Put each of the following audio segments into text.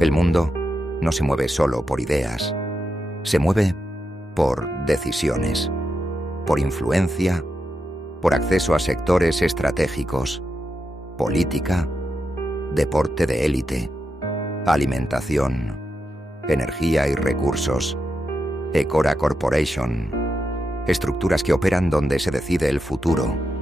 El mundo no se mueve solo por ideas, se mueve por decisiones, por influencia, por acceso a sectores estratégicos, política, deporte de élite, alimentación, energía y recursos, Ecora Corporation, estructuras que operan donde se decide el futuro.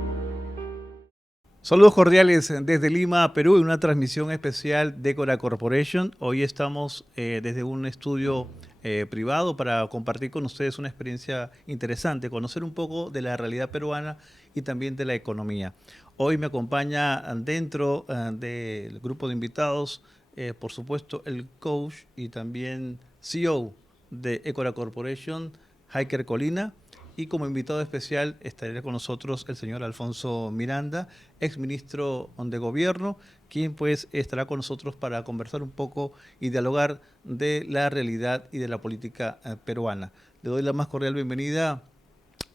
Saludos cordiales desde Lima, Perú, en una transmisión especial de Ecora Corporation. Hoy estamos desde un estudio privado para compartir con ustedes una experiencia interesante, conocer un poco de la realidad peruana y también de la economía. Hoy me acompaña dentro del grupo de invitados, por supuesto, el coach y también CEO de Ecora Corporation, Hiker Colina. Y como invitado especial estará con nosotros el señor Alfonso Miranda, exministro de Gobierno, quien pues estará con nosotros para conversar un poco y dialogar de la realidad y de la política peruana. Le doy la más cordial bienvenida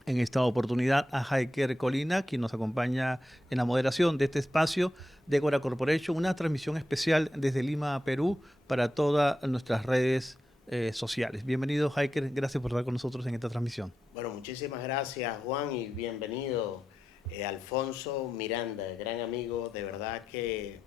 en esta oportunidad a Hiker Colina, quien nos acompaña en la moderación de este espacio de Ecora Corporation, una transmisión especial desde Lima, Perú, para todas nuestras redes sociales. Bienvenido, Hiker, gracias por estar con nosotros en esta transmisión. Bueno, muchísimas gracias, Juan, y bienvenido, Alfonso Miranda, gran amigo. De verdad que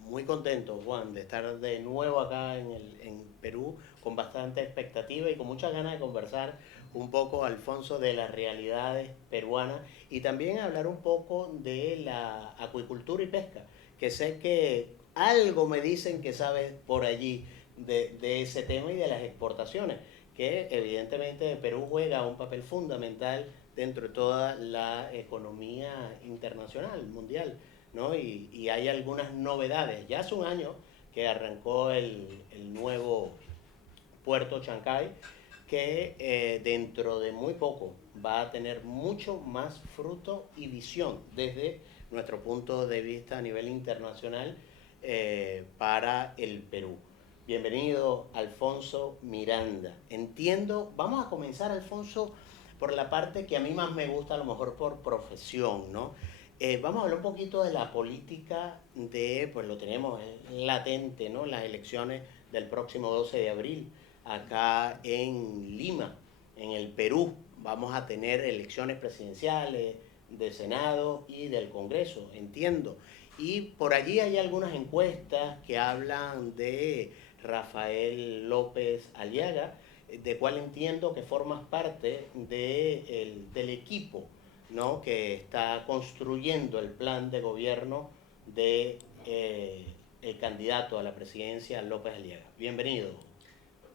muy contento, Juan, de estar de nuevo acá en Perú, con bastante expectativa y con muchas ganas de conversar un poco, Alfonso, de las realidades peruanas y también hablar un poco de la acuicultura y pesca, que sé que algo me dicen que sabes por allí de ese tema y de las exportaciones, que evidentemente Perú juega un papel fundamental dentro de toda la economía internacional, mundial, ¿no? Y hay algunas novedades. Ya hace un año que arrancó el nuevo puerto Chancay, que dentro de muy poco va a tener mucho más fruto y visión desde nuestro punto de vista a nivel internacional para el Perú. Bienvenido, Alfonso Miranda. Entiendo, vamos a comenzar, Alfonso, por la parte que a mí más me gusta, a lo mejor por profesión, ¿no? Vamos a hablar un poquito de la política de, pues lo tenemos latente, ¿no? Las elecciones del próximo 12 de abril, acá en Lima, en el Perú. Vamos a tener elecciones presidenciales, de Senado y del Congreso, entiendo. Y por allí hay algunas encuestas que hablan de Rafael López Aliaga, de cual entiendo que formas parte del equipo, ¿no?, que está construyendo el plan de gobierno de el candidato a la presidencia, López Aliaga. Bienvenido.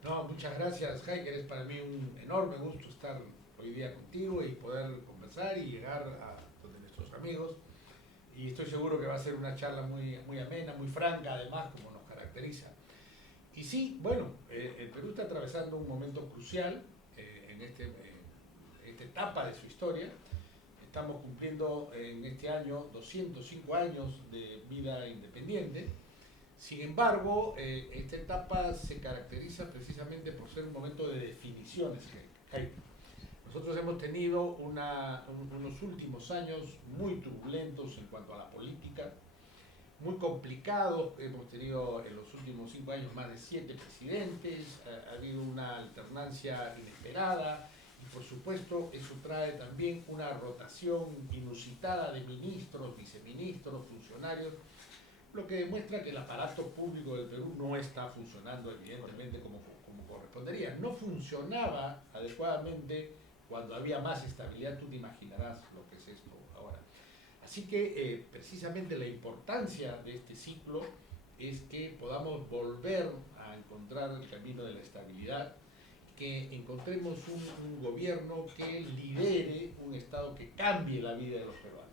No, muchas gracias, Hiker. Es para mí un enorme gusto estar hoy día contigo y poder conversar y llegar a donde nuestros amigos. Y estoy seguro que va a ser una charla muy amena, muy franca, además, como nos caracteriza. Y sí, bueno, el Perú está atravesando un momento crucial en esta etapa de su historia. Estamos cumpliendo en este año 205 años de vida independiente. Sin embargo, esta etapa se caracteriza precisamente por ser un momento de definiciones. Nosotros hemos tenido unos últimos años muy turbulentos en cuanto a la política, muy complicados. Hemos tenido en los últimos 5 años más de 7 presidentes, ha habido una alternancia inesperada y por supuesto eso trae también una rotación inusitada de ministros, viceministros, funcionarios, lo que demuestra que el aparato público del Perú no está funcionando evidentemente como correspondería. No funcionaba adecuadamente cuando había más estabilidad. Tú te imaginarás lo que es esto ahora. Así que precisamente la importancia de este ciclo es que podamos volver a encontrar el camino de la estabilidad, que encontremos un gobierno que lidere un Estado que cambie la vida de los peruanos.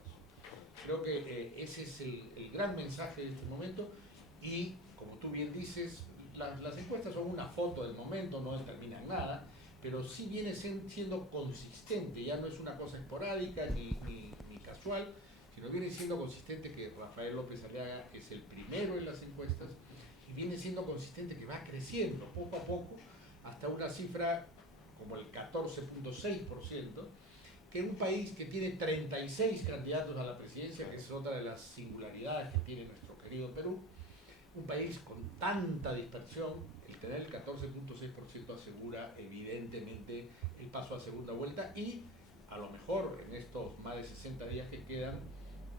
Creo que ese es el gran mensaje de este momento y, como tú bien dices, las encuestas son una foto del momento, no determinan nada, pero sí viene siendo consistente, ya no es una cosa esporádica ni casual, sino viene siendo consistente que Rafael López Aliaga es el primero en las encuestas y viene siendo consistente que va creciendo poco a poco hasta una cifra como el 14.6%, que en un país que tiene 36 candidatos a la presidencia, que es otra de las singularidades que tiene nuestro querido Perú, un país con tanta dispersión, el tener el 14.6% asegura evidentemente el paso a segunda vuelta y a lo mejor en estos más de 60 días que quedan,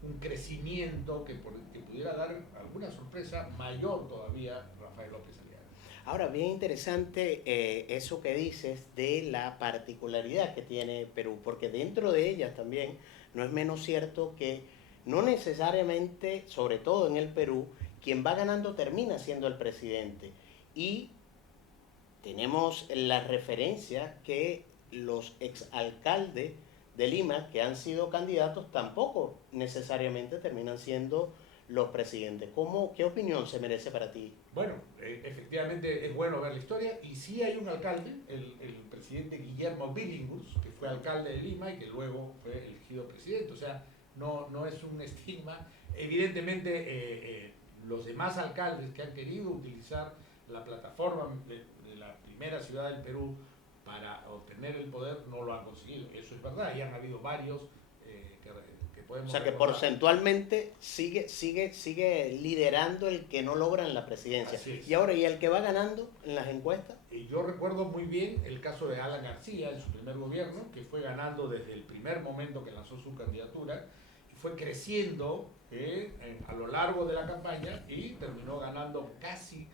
un crecimiento que pudiera dar alguna sorpresa mayor todavía Rafael López Aliaga. Ahora, bien interesante eso que dices de la particularidad que tiene Perú, porque dentro de ellas también no es menos cierto que no necesariamente, sobre todo en el Perú, quien va ganando termina siendo el presidente. Y tenemos la referencia que los exalcaldes de Lima que han sido candidatos tampoco necesariamente terminan siendo los presidentes. ¿Qué opinión se merece para ti? Bueno, efectivamente es bueno ver la historia y sí hay un alcalde, el presidente Guillermo Billinghus, que fue alcalde de Lima y que luego fue elegido presidente. O sea, no es un estigma. Evidentemente los demás alcaldes que han querido utilizar la plataforma de la primera ciudad del Perú para obtener el poder no lo han conseguido. Eso es verdad, y han habido varios que podemos... O sea que recordar. porcentualmente sigue liderando el que no logra en la presidencia. Y ahora, ¿y el que va ganando en las encuestas? Yo recuerdo muy bien el caso de Alan García en su primer gobierno, que fue ganando desde el primer momento que lanzó su candidatura, y fue creciendo a lo largo de la campaña y terminó ganando casi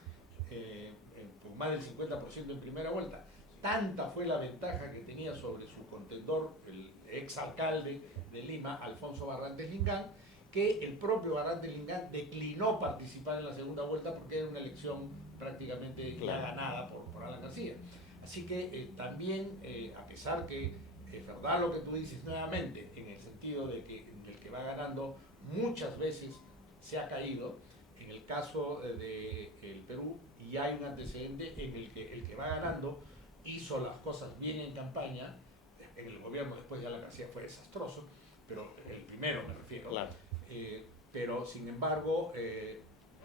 con más del 50% en primera vuelta. Tanta fue la ventaja que tenía sobre su contendor, el exalcalde de Lima, Alfonso Barrantes Lingán, que el propio Barrantes Lingán declinó participar en la segunda vuelta porque era una elección prácticamente ya ganada por Alan García. Así que también, a pesar que es verdad lo que tú dices nuevamente, en el sentido de que el que va ganando muchas veces se ha caído, en el caso del Perú ya hay un antecedente en el que va ganando hizo las cosas bien en campaña. En el gobierno después ya la García fue desastroso, pero el primero me refiero. Claro. Pero sin embargo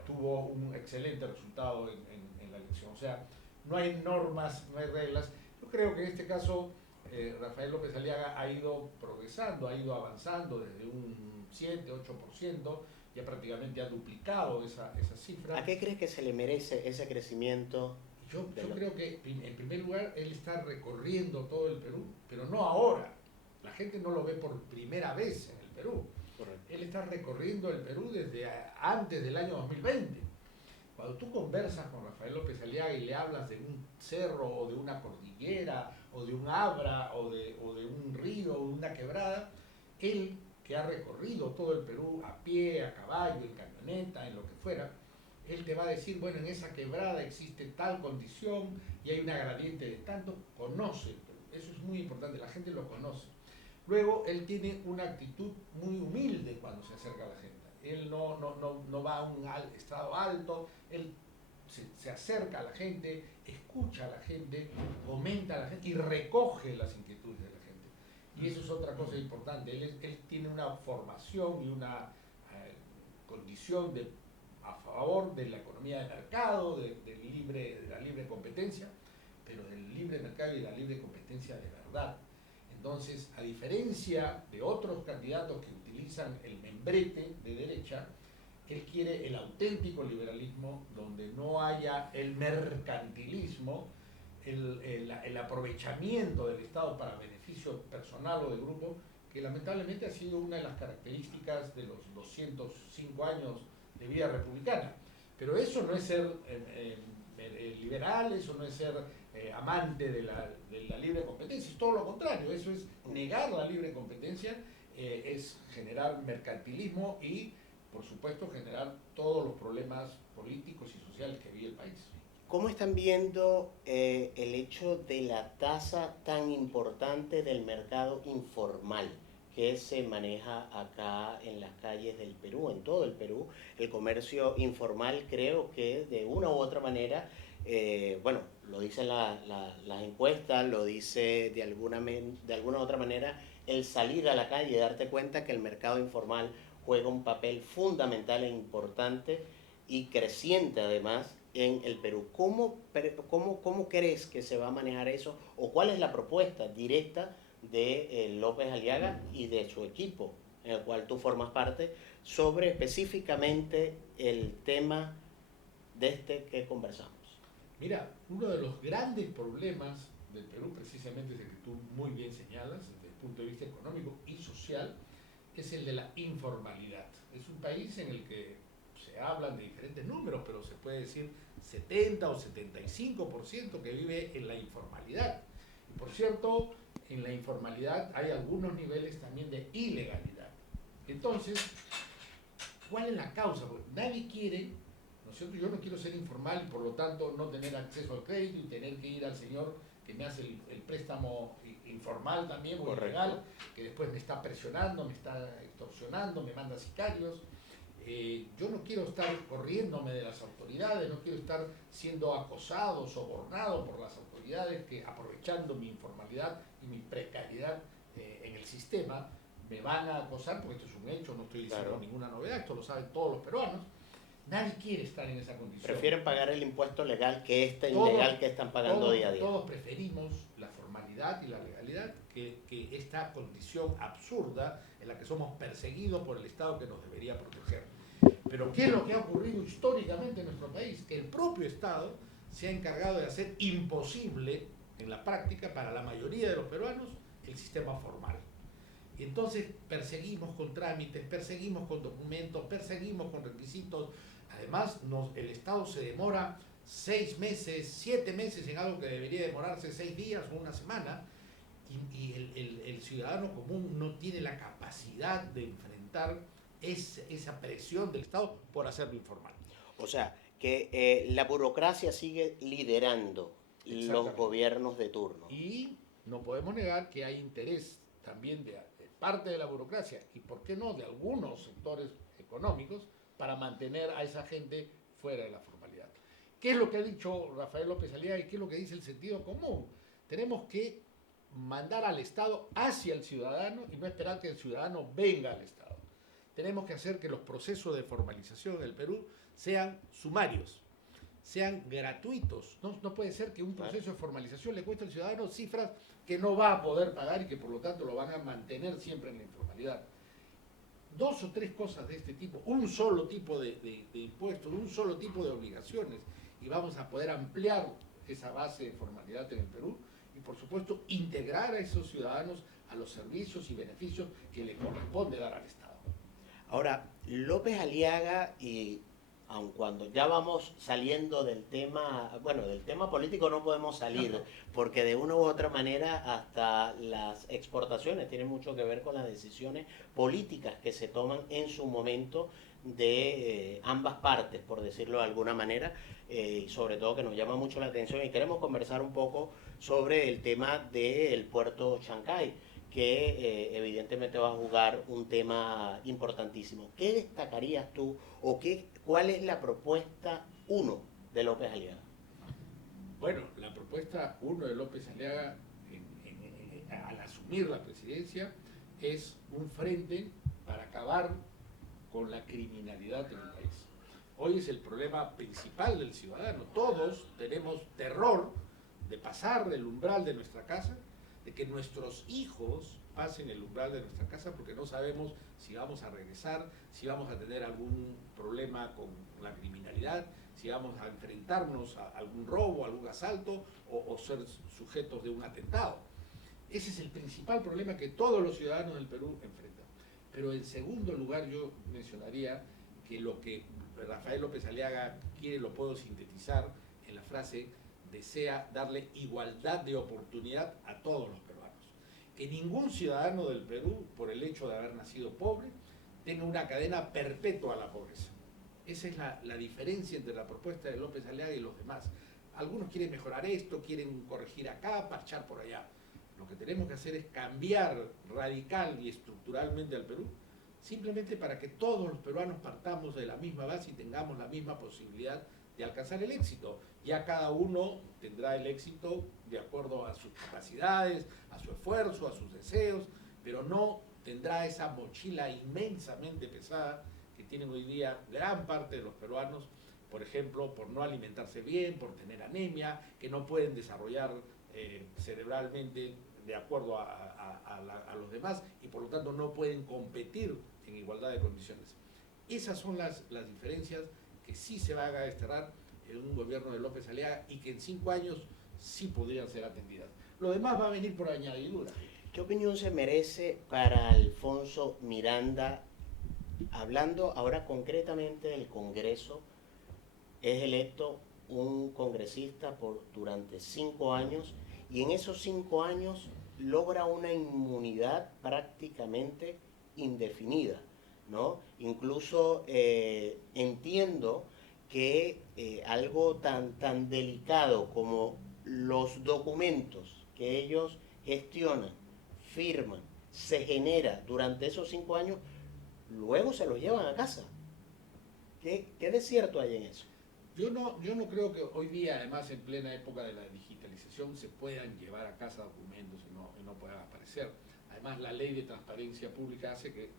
tuvo un excelente resultado en la elección. O sea, no hay normas, no hay reglas. Yo creo que en este caso Rafael López Aliaga ha ido progresando, ha ido avanzando desde un 7, 8%, ya prácticamente ha duplicado esa cifra. ¿A qué crees que se le merece ese crecimiento? Yo creo que, en primer lugar, él está recorriendo todo el Perú, pero no ahora. La gente no lo ve por primera vez en el Perú. Correcto. Él está recorriendo el Perú desde antes del año 2020. Cuando tú conversas con Rafael López Aliaga y le hablas de un cerro o de una cordillera o de un abra o de un río o de una quebrada, él, que ha recorrido todo el Perú a pie, a caballo, en camioneta, en lo que fuera, él te va a decir, bueno, en esa quebrada existe tal condición y hay una gradiente de tanto. Conoce el Perú, eso es muy importante, la gente lo conoce. Luego, él tiene una actitud muy humilde cuando se acerca a la gente. Él no va a un estado alto, él se acerca a la gente, escucha a la gente, comenta a la gente y recoge las inquietudes de la gente. Y eso es otra cosa importante. Él tiene una formación y una condición a favor de la economía de mercado, de la libre competencia, pero del libre mercado y de la libre competencia de verdad. Entonces, a diferencia de otros candidatos que utilizan el membrete de derecha, él quiere el auténtico liberalismo donde no haya el mercantilismo, el aprovechamiento del Estado para beneficio personal o de grupo, que lamentablemente ha sido una de las características de los 205 años de vida republicana. Pero eso no es ser liberal, eso no es ser amante de la libre competencia, es todo lo contrario, eso es negar la libre competencia, es generar mercantilismo y, por supuesto, generar todos los problemas políticos y sociales que vive el país. ¿Cómo están viendo el hecho de la tasa tan importante del mercado informal que se maneja acá en las calles del Perú, en todo el Perú? El comercio informal, creo que de una u otra manera, bueno, lo dicen las encuestas, lo dice de alguna otra manera el salir a la calle y darte cuenta que el mercado informal juega un papel fundamental e importante y creciente además en el Perú. ¿Cómo crees que se va a manejar eso? ¿O cuál es la propuesta directa de López Aliaga y de su equipo, en el cual tú formas parte, sobre específicamente el tema de este que conversamos? Mira, uno de los grandes problemas del Perú precisamente es el que tú muy bien señalas desde el punto de vista económico y social, es el de la informalidad. Es un país en el que se hablan de diferentes números, pero se puede decir 70 o 75% que vive en la informalidad. Y por cierto, en la informalidad hay algunos niveles también de ilegalidad. Entonces, ¿cuál es la causa? Porque nadie quiere, ¿no es cierto? Yo no quiero ser informal y por lo tanto no tener acceso al crédito y tener que ir al señor que me hace el préstamo informal también, o ilegal, que después me está presionando, me está extorsionando, me manda sicarios. Yo no quiero estar corriéndome de las autoridades, no quiero estar siendo acosado, sobornado por las autoridades que, aprovechando mi informalidad y mi precariedad en el sistema, me van a acosar, porque esto es un hecho, no estoy diciendo ninguna novedad, esto lo saben todos los peruanos. Nadie quiere estar en esa condición. Prefieren pagar el impuesto legal que este ilegal que están pagando día a día. Todos preferimos la formalidad y la legalidad que esta condición absurda en la que somos perseguidos por el Estado que nos debería proteger. Pero ¿qué es lo que ha ocurrido históricamente en nuestro país? Que el propio Estado se ha encargado de hacer imposible en la práctica para la mayoría de los peruanos el sistema formal. Y entonces perseguimos con trámites, perseguimos con documentos, perseguimos con requisitos. Además, el Estado se demora 6 meses, 7 meses en algo que debería demorarse 6 días o una semana, y el ciudadano común no tiene la capacidad de enfrentar esa presión del Estado por hacerlo informal. O sea, que la burocracia sigue liderando los gobiernos de turno. Y no podemos negar que hay interés también de parte de la burocracia y, ¿por qué no?, de algunos sectores económicos para mantener a esa gente fuera de la formalidad. ¿Qué es lo que ha dicho Rafael López Aliaga y qué es lo que dice el sentido común? Tenemos que mandar al Estado hacia el ciudadano y no esperar que el ciudadano venga al Estado. Tenemos que hacer que los procesos de formalización en el Perú sean sumarios, sean gratuitos. No puede ser que un proceso de formalización le cueste al ciudadano cifras que no va a poder pagar y que por lo tanto lo van a mantener siempre en la informalidad. 2 o 3 cosas de este tipo, un solo tipo de impuestos, un solo tipo de obligaciones, y vamos a poder ampliar esa base de formalidad en el Perú y, por supuesto, integrar a esos ciudadanos a los servicios y beneficios que le corresponde dar al Estado. Ahora, López Aliaga, y aun cuando ya vamos saliendo del tema, bueno, del tema político no podemos salir, porque de una u otra manera hasta las exportaciones tienen mucho que ver con las decisiones políticas que se toman en su momento de ambas partes, por decirlo de alguna manera, y sobre todo que nos llama mucho la atención y queremos conversar un poco sobre el tema del puerto Chancay, que evidentemente va a jugar un tema importantísimo. ¿Qué destacarías tú o cuál es la propuesta 1 de López Aliaga? Bueno, la propuesta 1 de López Aliaga al asumir la presidencia es un frente para acabar con la criminalidad en el país. Hoy es el problema principal del ciudadano. Todos tenemos terror de pasar del umbral de nuestra casa, de que nuestros hijos pasen el umbral de nuestra casa porque no sabemos si vamos a regresar, si vamos a tener algún problema con la criminalidad, si vamos a enfrentarnos a algún robo, algún asalto o ser sujetos de un atentado. Ese es el principal problema que todos los ciudadanos del Perú enfrentan. Pero en segundo lugar yo mencionaría que lo que Rafael López Aliaga quiere, lo puedo sintetizar en la frase: desea darle igualdad de oportunidad a todos los peruanos. Que ningún ciudadano del Perú, por el hecho de haber nacido pobre, tenga una cadena perpetua a la pobreza. Esa es la diferencia entre la propuesta de López Aliaga y los demás. Algunos quieren mejorar esto, quieren corregir acá, parchar por allá. Lo que tenemos que hacer es cambiar radical y estructuralmente al Perú, simplemente para que todos los peruanos partamos de la misma base y tengamos la misma posibilidad de alcanzar el éxito. Ya cada uno tendrá el éxito de acuerdo a sus capacidades, a su esfuerzo, a sus deseos, pero no tendrá esa mochila inmensamente pesada que tienen hoy día gran parte de los peruanos, por ejemplo, por no alimentarse bien, por tener anemia, que no pueden desarrollar cerebralmente de acuerdo a los demás y por lo tanto no pueden competir en igualdad de condiciones. Esas son las diferencias que sí se van a desterrar en un gobierno de López Aliaga y que en 5 años sí podrían ser atendidas. Lo demás va a venir por añadidura. ¿Qué opinión se merece para Alfonso Miranda, hablando ahora concretamente del Congreso? Es electo un congresista durante 5 años y en esos 5 años logra una inmunidad prácticamente indefinida, ¿no? Incluso entiendo que algo tan delicado como los documentos que ellos gestionan, firman, se genera durante esos 5 años, luego se los llevan a casa. ¿Qué de cierto hay en eso? Yo no creo que hoy día, además en plena época de la digitalización, se puedan llevar a casa documentos y no puedan aparecer. Además, la ley de transparencia pública hace que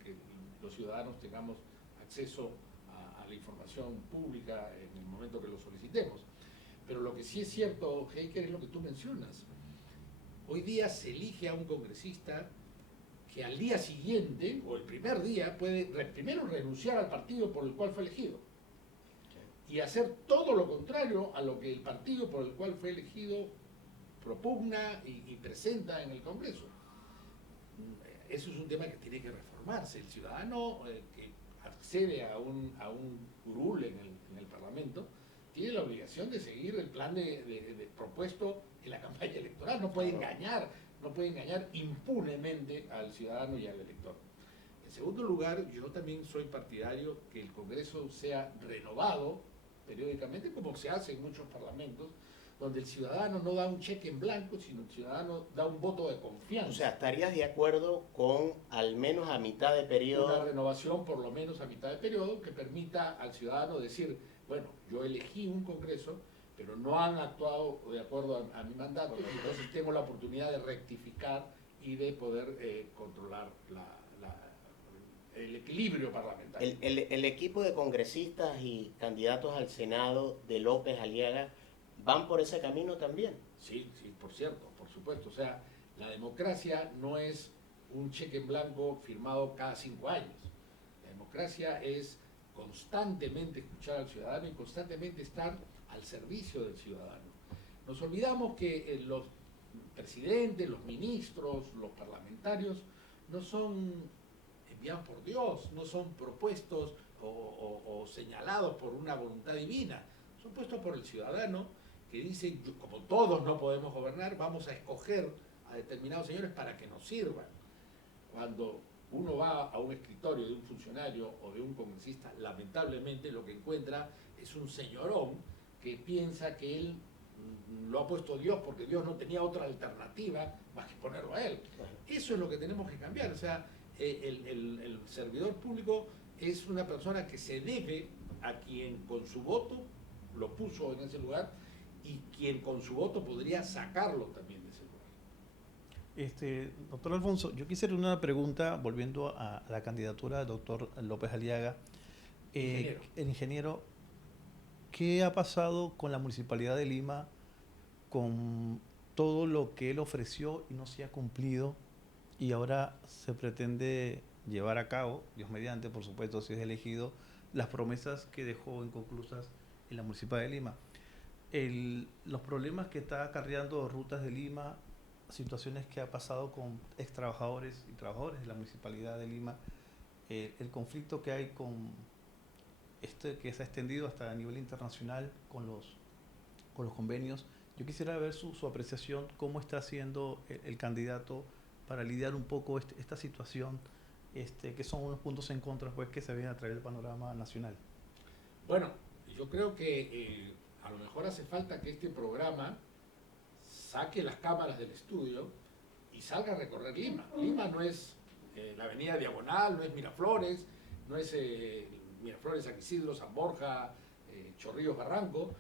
los ciudadanos tengamos acceso a la información pública en el momento que lo solicitemos. Pero lo que sí es cierto, Heiker, es lo que tú mencionas. Hoy día se elige a un congresista que al día siguiente, o el primer día, puede primero renunciar al partido por el cual fue elegido y hacer todo lo contrario a lo que el partido por el cual fue elegido propugna y presenta en el Congreso. Eso es un tema que tiene que reformarse. El ciudadano que accede a un curul en el Parlamento tiene la obligación de seguir el plan propuesto en la campaña electoral. No puede engañar impunemente al ciudadano y al elector. En segundo lugar, yo también soy partidario que el Congreso sea renovado periódicamente, como se hace en muchos parlamentos, donde el ciudadano no da un cheque en blanco, sino el ciudadano da un voto de confianza. O sea, ¿estarías de acuerdo con al menos a mitad de periodo? Una renovación por lo menos a mitad de periodo que permita al ciudadano decir, bueno, yo elegí un Congreso, pero no han actuado de acuerdo a mi mandato, y entonces tengo la oportunidad de rectificar y de poder controlar el equilibrio parlamentario. El equipo de congresistas y candidatos al Senado de López Aliaga van por ese camino también. Sí, por cierto, por supuesto. O sea, la democracia no es un cheque en blanco firmado cada 5 años. La democracia es constantemente escuchar al ciudadano y constantemente estar al servicio del ciudadano. Nos olvidamos que los presidentes, los ministros, los parlamentarios no son enviados por Dios, no son propuestos o señalados por una voluntad divina, son puestos por el ciudadano que dice, como todos no podemos gobernar, vamos a escoger a determinados señores para que nos sirvan. Cuando uno va a un escritorio de un funcionario o de un congresista, lamentablemente lo que encuentra es un señorón que piensa que él lo ha puesto Dios porque Dios no tenía otra alternativa más que ponerlo a él. Eso es lo que tenemos que cambiar. O sea, el servidor público es una persona que se debe a quien con su voto lo puso en ese lugar y quien con su voto podría sacarlo también de ese lugar. Doctor Alfonso, yo quisiera una pregunta volviendo a la candidatura del doctor López Aliaga. El ingeniero, ¿qué ha pasado con la Municipalidad de Lima, con todo lo que él ofreció y no se ha cumplido y ahora se pretende llevar a cabo, Dios mediante, por supuesto, si es elegido, las promesas que dejó inconclusas en la Municipalidad de Lima? Los problemas que está acarreando Rutas de Lima, situaciones que ha pasado con ex trabajadores y trabajadores de la Municipalidad de Lima, el conflicto que hay con que se ha extendido hasta a nivel internacional con los convenios. Yo quisiera ver su apreciación, cómo está haciendo el candidato para lidiar un poco esta situación, que son unos puntos en contra pues, que se ven a través del panorama nacional. Bueno, yo creo que a lo mejor hace falta que este programa saque las cámaras del estudio y salga a recorrer Lima. Lima no es la avenida Diagonal, no es Miraflores, no es Miraflores, San Isidro, San Borja, Chorrillos, Barranco.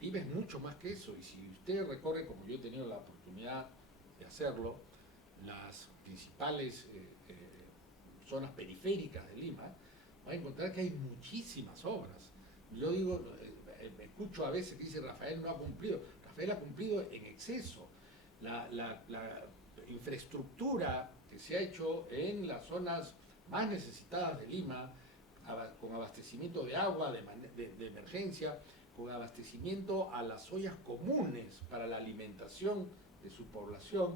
Lima es mucho más que eso, y si usted recorre, como yo he tenido la oportunidad de hacerlo, las principales zonas periféricas de Lima, va a encontrar que hay muchísimas obras. Yo digo, me escucho a veces que dice Rafael no ha cumplido. Rafael ha cumplido en exceso. La infraestructura que se ha hecho en las zonas más necesitadas de Lima, con abastecimiento de agua, de emergencia, con abastecimiento a las ollas comunes para la alimentación de su población,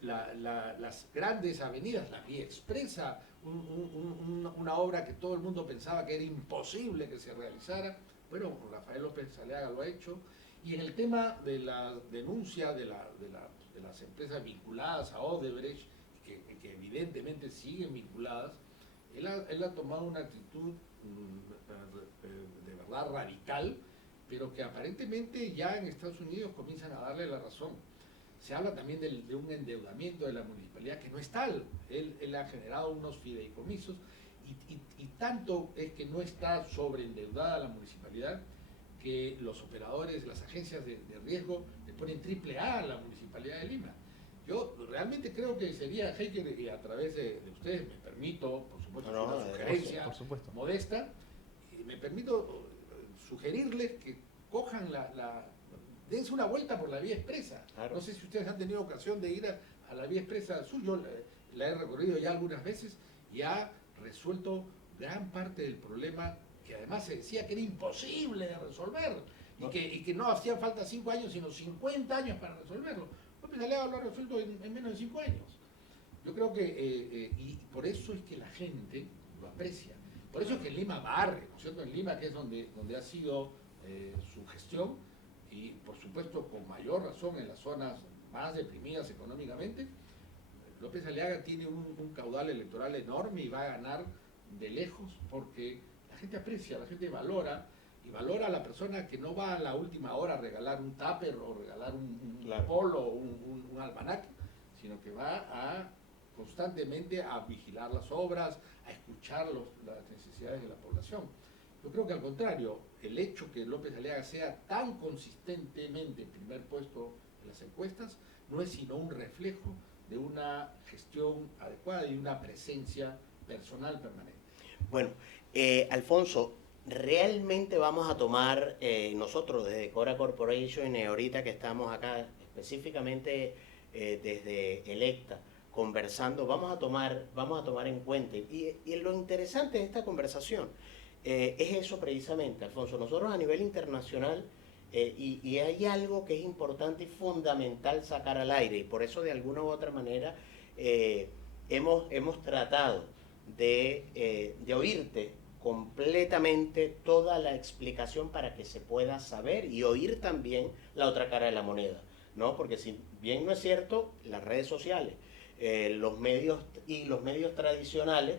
las grandes avenidas, la Vía Expresa, una obra que todo el mundo pensaba que era imposible que se realizara. Bueno, Rafael López Aliaga lo ha hecho. Y en el tema de la denuncia de las empresas vinculadas a Odebrecht, que evidentemente siguen vinculadas, él ha tomado una actitud de verdad radical, pero que aparentemente ya en Estados Unidos comienzan a darle la razón. Se habla también de un endeudamiento de la municipalidad que no es tal. Él ha generado unos fideicomisos y tanto es que no está sobreendeudada la municipalidad que los operadores, las agencias de riesgo le ponen AAA a la Municipalidad de Lima. Yo realmente creo que sería, Heiker, y a través de ustedes, me permito, por supuesto, una sugerencia modesta, me permito sugerirles que cojan dense una vuelta por la Vía Expresa. Claro. No sé si ustedes han tenido ocasión de ir a la Vía Expresa Sur, yo la he recorrido ya algunas veces y ha resuelto gran parte del problema que además se decía que era imposible de resolver y que no hacían falta 5 años, sino 50 años para resolverlo. López Aliaga lo ha resuelto en menos de 5 años. Yo creo que, y por eso es que la gente lo aprecia. Por eso es que en Lima barre, ¿no es cierto? En Lima, que es donde ha sido su gestión, y por supuesto con mayor razón en las zonas más deprimidas económicamente, López Aliaga tiene un caudal electoral enorme y va a ganar de lejos porque la gente aprecia, la gente valora, y valora a la persona que no va a la última hora a regalar un tupper o regalar un polo o un almanaque, sino que va constantemente a vigilar las obras, a escuchar las necesidades de la población. Yo creo que al contrario, el hecho que López Aliaga sea tan consistentemente en primer puesto en las encuestas no es sino un reflejo de una gestión adecuada y una presencia personal permanente. Bueno, Alfonso, realmente vamos a tomar nosotros desde Cora Corporation, ahorita que estamos acá específicamente desde Electa, conversando, vamos a tomar en cuenta. Y lo interesante de esta conversación es eso precisamente, Alfonso. Nosotros a nivel internacional, y hay algo que es importante y fundamental sacar al aire, y por eso de alguna u otra manera hemos tratado de oírte completamente toda la explicación para que se pueda saber y oír también la otra cara de la moneda, ¿no? Porque si bien no es cierto, las redes sociales, los medios y los medios tradicionales,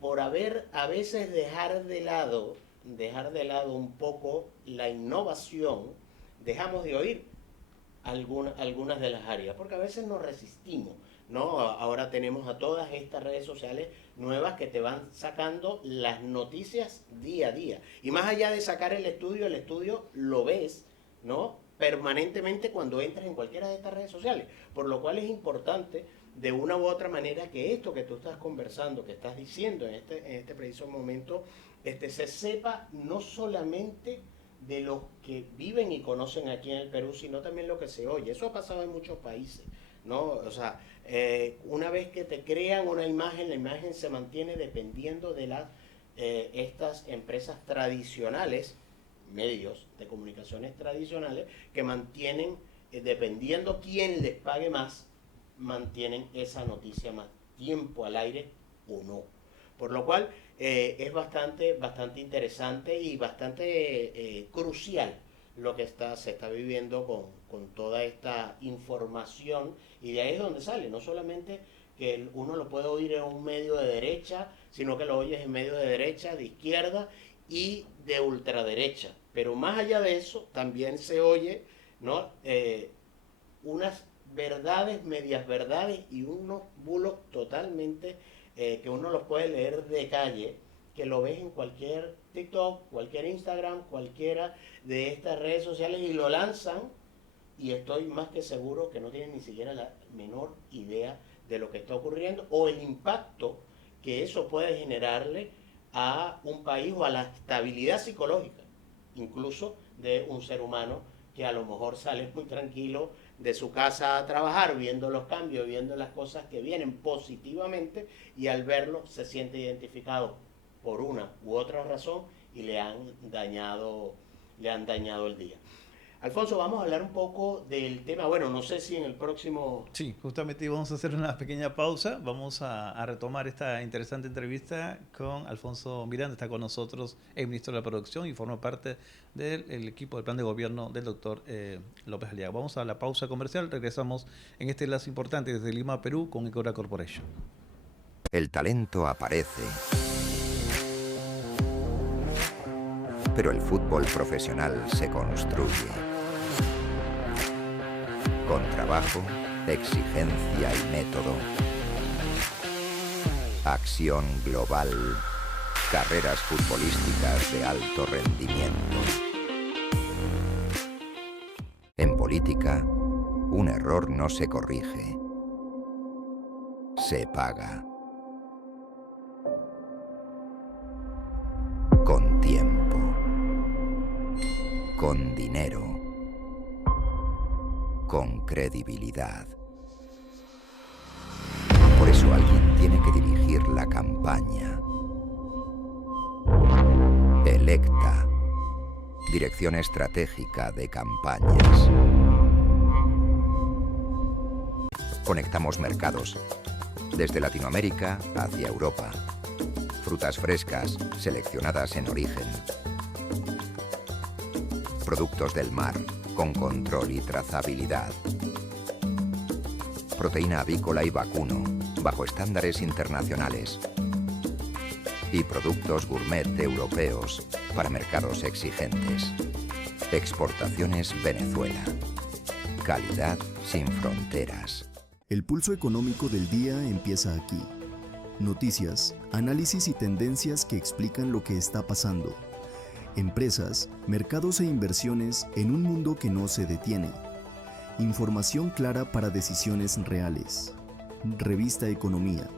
por haber a veces dejar de lado un poco la innovación, dejamos de oír algunas de las áreas, porque a veces nos resistimos, ¿no? Ahora tenemos a todas estas redes sociales nuevas que te van sacando las noticias día a día. Y más allá de sacar el estudio lo ves, ¿no? Permanentemente cuando entras en cualquiera de estas redes sociales. Por lo cual es importante, de una u otra manera, que esto que tú estás conversando, que estás diciendo en este preciso momento, se sepa no solamente de los que viven y conocen aquí en el Perú, sino también lo que se oye. Eso ha pasado en muchos países, ¿no? O sea, una vez que te crean una imagen, la imagen se mantiene dependiendo de estas empresas tradicionales, medios de comunicaciones tradicionales, que mantienen, dependiendo quién les pague más, mantienen esa noticia más tiempo al aire o no. Por lo cual es bastante interesante y bastante crucial lo que se está viviendo con toda esta información, y de ahí es donde sale, no solamente que uno lo puede oír en un medio de derecha, sino que lo oyes en medios de derecha, de izquierda y de ultraderecha. Pero más allá de eso, también se oye, ¿no? Unas verdades, medias verdades y unos bulos totalmente que uno los puede leer de calle, que lo ves en cualquier TikTok, cualquier Instagram, cualquiera de estas redes sociales, y lo lanzan, y estoy más que seguro que no tienen ni siquiera la menor idea de lo que está ocurriendo o el impacto que eso puede generarle a un país o a la estabilidad psicológica, incluso de un ser humano que a lo mejor sale muy tranquilo de su casa a trabajar, viendo los cambios, viendo las cosas que vienen positivamente, y al verlo se siente identificado por una u otra razón y le han dañado le han dañado el día. Alfonso, vamos a hablar un poco del tema, bueno, no sé si en el próximo... Sí, justamente vamos a hacer una pequeña pausa. Vamos a retomar esta interesante entrevista con Alfonso Miranda. Está con nosotros el ministro de la Producción y forma parte del equipo del plan de gobierno del doctor López Aliaga. Vamos a la pausa comercial. Regresamos en este enlace importante desde Lima, Perú, con Ecora Corporation. El talento aparece, pero el fútbol profesional se construye. Con trabajo, exigencia y método. Acción global. Carreras futbolísticas de alto rendimiento. En política, un error no se corrige. Se paga. Con tiempo. Con dinero. Con credibilidad. Por eso alguien tiene que dirigir la campaña. Electa. Dirección estratégica de campañas. Conectamos mercados. Desde Latinoamérica hacia Europa. Frutas frescas, seleccionadas en origen. Productos del mar, con control y trazabilidad. Proteína avícola y vacuno, bajo estándares internacionales. Y productos gourmet europeos, para mercados exigentes. Exportaciones Venezuela. Calidad sin fronteras. El pulso económico del día empieza aquí. Noticias, análisis y tendencias que explican lo que está pasando. Empresas, mercados e inversiones en un mundo que no se detiene. Información clara para decisiones reales. Revista Economía,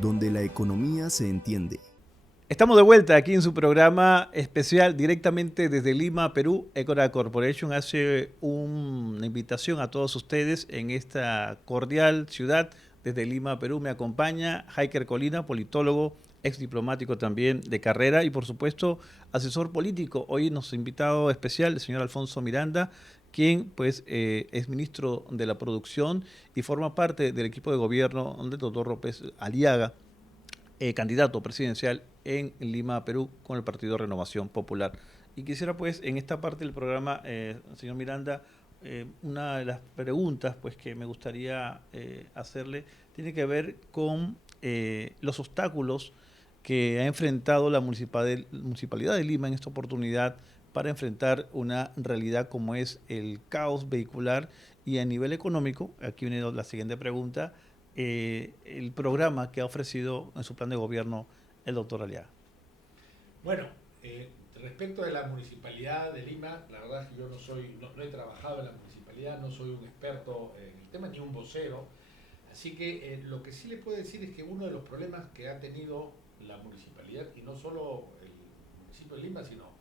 donde la economía se entiende. Estamos de vuelta aquí en su programa especial directamente desde Lima, Perú. Ecora Corporation hace una invitación a todos ustedes en esta cordial ciudad. Desde Lima, Perú, me acompaña Heiker Colina, politólogo, ex diplomático también de carrera y por supuesto asesor político. Hoy nos ha invitado especial el señor Alfonso Miranda, quien pues es ministro de la Producción y forma parte del equipo de gobierno del doctor López Aliaga, candidato presidencial en Lima, Perú, con el Partido Renovación Popular. Y quisiera pues en esta parte del programa, señor Miranda, una de las preguntas pues que me gustaría hacerle tiene que ver con los obstáculos que ha enfrentado la Municipalidad de Lima en esta oportunidad para enfrentar una realidad como es el caos vehicular y a nivel económico. Aquí viene la siguiente pregunta, el programa que ha ofrecido en su plan de gobierno el doctor Aliaga. Bueno, respecto de la Municipalidad de Lima, la verdad es que yo no he trabajado en la Municipalidad, no soy un experto en el tema ni un vocero, así que lo que sí le puedo decir es que uno de los problemas que ha tenido la Municipalidad, y no solo el municipio de Lima, sino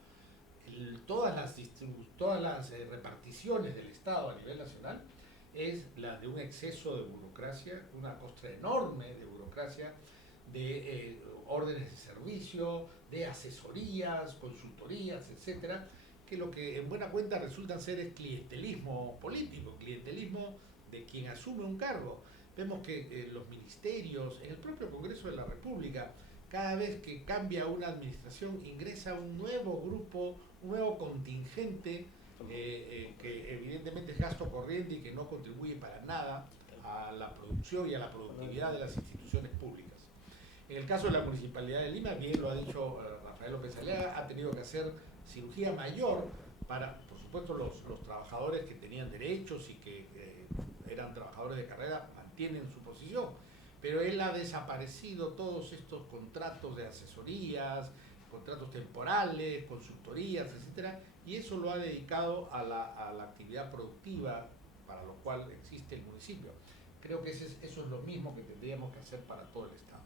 todas las reparticiones del Estado a nivel nacional, es la de un exceso de burocracia, una costra enorme de burocracia, de órdenes de servicio, de asesorías, consultorías, etcétera, que lo que en buena cuenta resultan ser es clientelismo político, clientelismo de quien asume un cargo. Vemos que los ministerios, en el propio Congreso de la República, cada vez que cambia una administración ingresa un nuevo grupo, un nuevo contingente que evidentemente es gasto corriente y que no contribuye para nada a la producción y a la productividad de las instituciones públicas. En el caso de la Municipalidad de Lima, bien lo ha dicho Rafael López Aliaga, ha tenido que hacer cirugía mayor para, por supuesto, los trabajadores que tenían derechos y que eran trabajadores de carrera mantienen su posición, pero él ha desaparecido todos estos contratos de asesorías, contratos temporales, consultorías, etcétera, y eso lo ha dedicado a la actividad productiva para lo cual existe el municipio. Creo que eso es lo mismo que tendríamos que hacer para todo el Estado.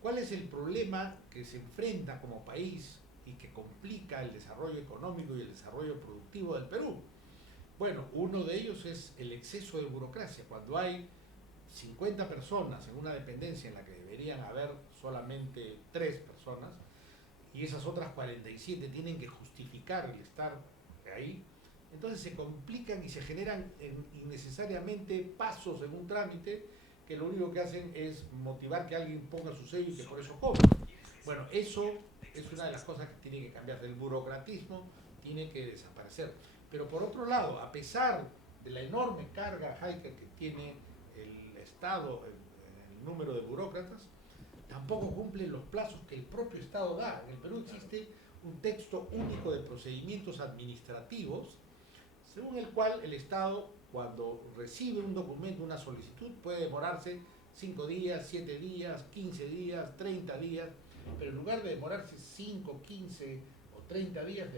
¿Cuál es el problema que se enfrenta como país y que complica el desarrollo económico y el desarrollo productivo del Perú? Bueno, uno de ellos es el exceso de burocracia. Cuando hay 50 personas en una dependencia en la que deberían haber solamente 3 personas y esas otras 47 tienen que justificar el estar ahí, entonces se complican y se generan innecesariamente pasos en un trámite que lo único que hacen es motivar que alguien ponga su sello y que por eso cobre. Bueno, eso es una de las cosas que tiene que cambiar. El burocratismo tiene que desaparecer. Pero por otro lado, a pesar de la enorme carga, Heiker, que tiene el Estado, el número de burócratas, tampoco cumple los plazos que el propio Estado da. En el Perú existe un texto único de procedimientos administrativos, según el cual el Estado, cuando recibe un documento, una solicitud, puede demorarse 5 días, 7 días, 15 días, 30 días, pero en lugar de demorarse 5, 15 o 30 días,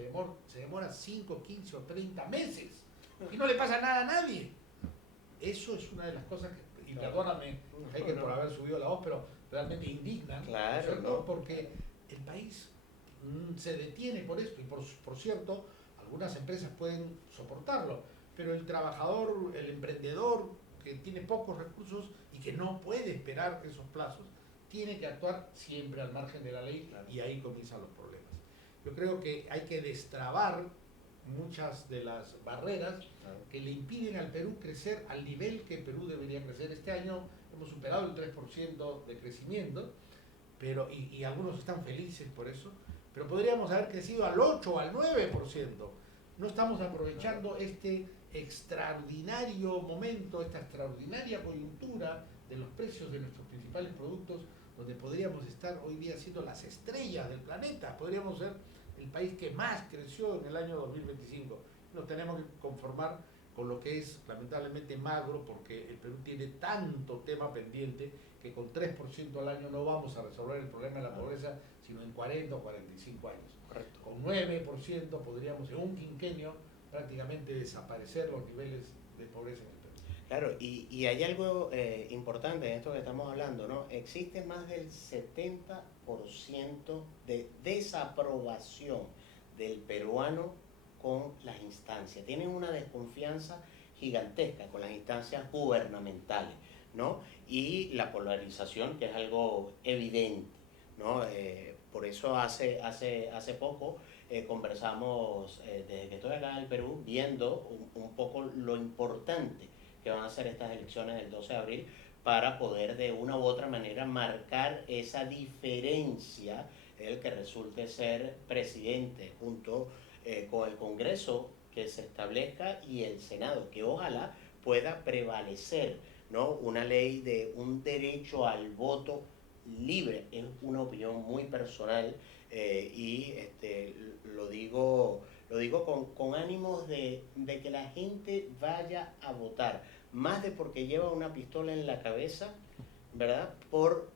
se demora 5, 15 o 30 meses y no le pasa nada a nadie. Eso es una de las cosas que, y perdóname, Heiker, por haber subido la voz, pero realmente indignan, Claro, ¿cierto? ¿no? Porque el país se detiene por esto, y por cierto, algunas empresas pueden soportarlo, pero el trabajador, el emprendedor que tiene pocos recursos y que no puede esperar esos plazos, tiene que actuar siempre al margen de la ley, y ahí comienzan los problemas. Yo creo que hay que destrabar muchas de las barreras que le impiden al Perú crecer al nivel que el Perú debería crecer. Este año hemos superado el 3% de crecimiento, pero, y algunos están felices por eso, pero podríamos haber crecido al 8 o al 9%. No estamos aprovechando este extraordinario momento, esta extraordinaria coyuntura de los precios de nuestros principales productos, donde podríamos estar hoy día siendo las estrellas del planeta. Podríamos ser el país que más creció en el año 2025. Nos tenemos que conformar con lo que es lamentablemente magro, porque el Perú tiene tanto tema pendiente que con 3% al año no vamos a resolver el problema de la pobreza, sino en 40 o 45 años. Correcto. Con 9% podríamos en un quinquenio prácticamente desaparecer los niveles de pobreza en el Perú. Claro, y hay algo importante en esto que estamos hablando, ¿no? Existe más del 70% de desaprobación del peruano con las instancias. Tienen una desconfianza gigantesca con las instancias gubernamentales, ¿no? Y la polarización, que es algo evidente, ¿no? Por eso hace poco conversamos, desde que estoy acá en el Perú, viendo un poco lo importante que van a ser estas elecciones del 12 de abril para poder de una u otra manera marcar esa diferencia, el que resulte ser presidente junto con el Congreso que se establezca y el Senado, que ojalá pueda prevalecer, ¿no? Una ley de un derecho al voto libre. Es una opinión muy personal, y lo digo con ánimos de que la gente vaya a votar, más de porque lleva una pistola en la cabeza, ¿verdad? Por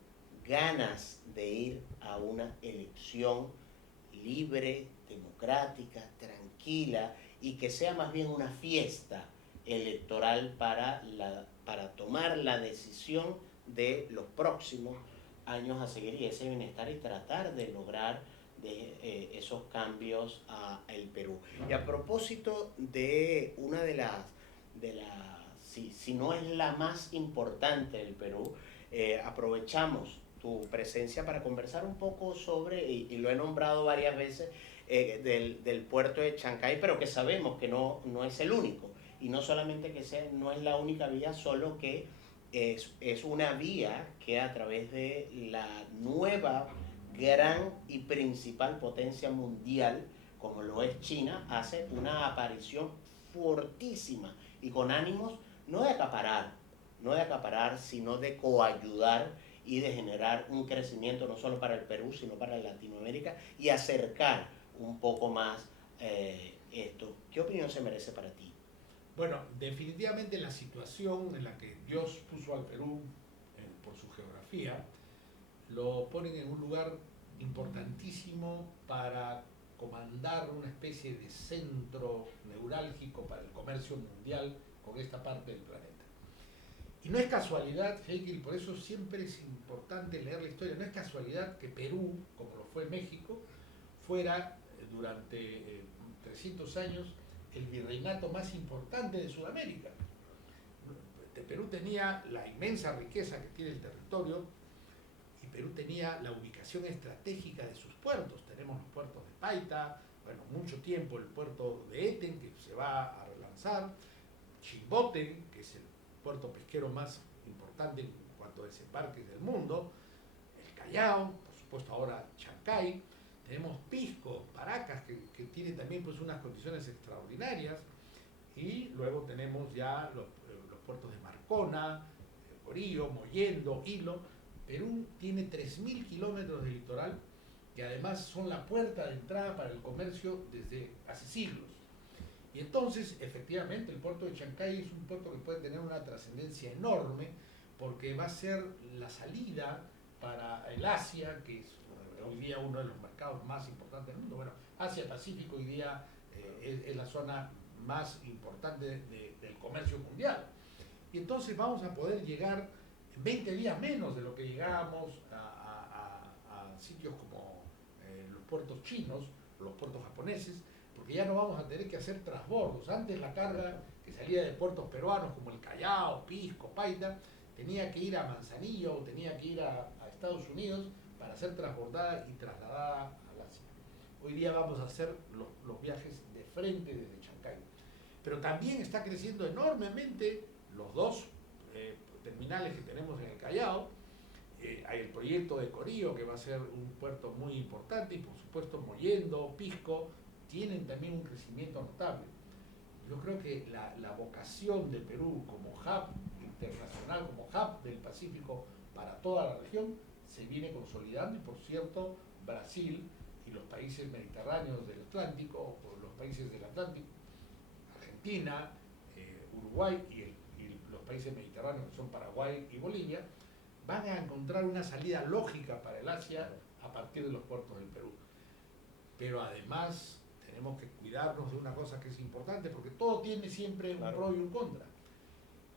ganas de ir a una elección libre, democrática, tranquila, y que sea más bien una fiesta electoral para tomar la decisión de los próximos años a seguir y ese bienestar y tratar de lograr esos cambios al Perú. Y a propósito de una de las si no es la más importante del Perú, aprovechamos tu presencia para conversar un poco sobre, y lo he nombrado varias veces, del puerto de Chancay, pero que sabemos que no es el único, y no solamente que no es la única vía, solo que es una vía que a través de la nueva gran y principal potencia mundial, como lo es China, hace una aparición fortísima y con ánimos no de acaparar, sino de coayudar y de generar un crecimiento no solo para el Perú, sino para Latinoamérica y acercar un poco más esto. ¿Qué opinión se merece para ti? Bueno, definitivamente la situación en la que Dios puso al Perú, por su geografía, lo ponen en un lugar importantísimo para comandar una especie de centro neurálgico para el comercio mundial con esta parte del planeta. Y no es casualidad, Hegel, por eso siempre es importante leer la historia, no es casualidad que Perú, como lo fue México, fuera durante 300 años el virreinato más importante de Sudamérica. Perú tenía la inmensa riqueza que tiene el territorio y Perú tenía la ubicación estratégica de sus puertos. tenemos los puertos de Paita, bueno, mucho tiempo el puerto de Eten, que se va a relanzar, Chimbote, que es el puerto pesquero más importante en cuanto a desembarques del mundo, el Callao, por supuesto ahora Chancay, tenemos Pisco, Paracas, que tiene también pues unas condiciones extraordinarias, y luego tenemos ya los puertos de Marcona, Corillo, Mollendo, Hilo. Perú tiene 3.000 kilómetros de litoral, que además son la puerta de entrada para el comercio desde hace siglos. Y entonces, efectivamente, el puerto de Chancay es un puerto que puede tener una trascendencia enorme, porque va a ser la salida para el Asia, que es hoy día uno de los mercados más importantes del mundo. Bueno, Asia-Pacífico hoy día es la zona más importante del comercio mundial. Y entonces vamos a poder llegar en 20 días menos de lo que llegábamos a sitios como los puertos chinos, los puertos japoneses, porque ya no vamos a tener que hacer transbordos. Antes la carga que salía de puertos peruanos como el Callao, Pisco, Paita, tenía que ir a Manzanillo o tenía que ir a Estados Unidos para ser transbordada y trasladada al Asia. Hoy día vamos a hacer los viajes de frente desde Chancay. Pero también está creciendo enormemente los dos terminales que tenemos en el Callao. Hay el proyecto de Corillo, que va a ser un puerto muy importante, y por supuesto Mollendo, Pisco, tienen también un crecimiento notable. Yo creo que la vocación de Perú como hub internacional, como hub del Pacífico para toda la región, se viene consolidando, y por cierto, Brasil y los países mediterráneos del Atlántico, o los países del Atlántico, Argentina, Uruguay y los países mediterráneos, que son Paraguay y Bolivia, van a encontrar una salida lógica para el Asia a partir de los puertos del Perú. Pero además tenemos que cuidarnos de una cosa que es importante, porque todo tiene siempre un pro y un contra.